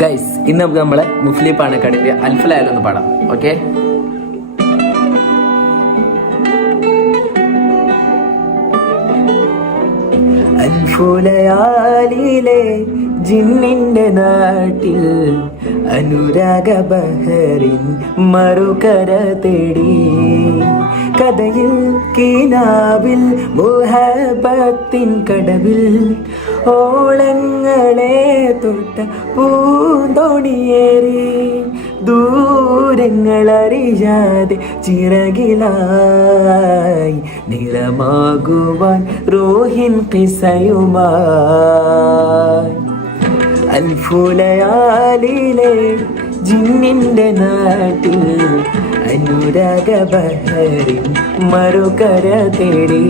Guys, ഇന്ന് നമുക്ക് നമ്മളെ മുഫ്ലി പാണക്കാടിന്റെ അൽഫലായാലൊന്ന് പാടാം. ഓക്കെ, അൽഫുലയാലിലെ ജിന്നിന്റെ നാട്ടിൽ അനുരാഗ ബഹറിൻ മറുകര തേടി, കഥയിൽ കീനാവിൽ മുഹബത്തിൻ കടവിൽ ഓളങ്ങളെ തൊട്ട പൂന്തോണിയേറി, ദൂരങ്ങളറിയാതെ ചിറകിലായി നിറമാകുവാൻ റൂഹിൻ കിസയുമായി. അൽഫുലയാലിലെ ജിന്നിന്റെ നാട്ടിൽ അനുരാഗ ബഹറിൻ മറുകര തേടി.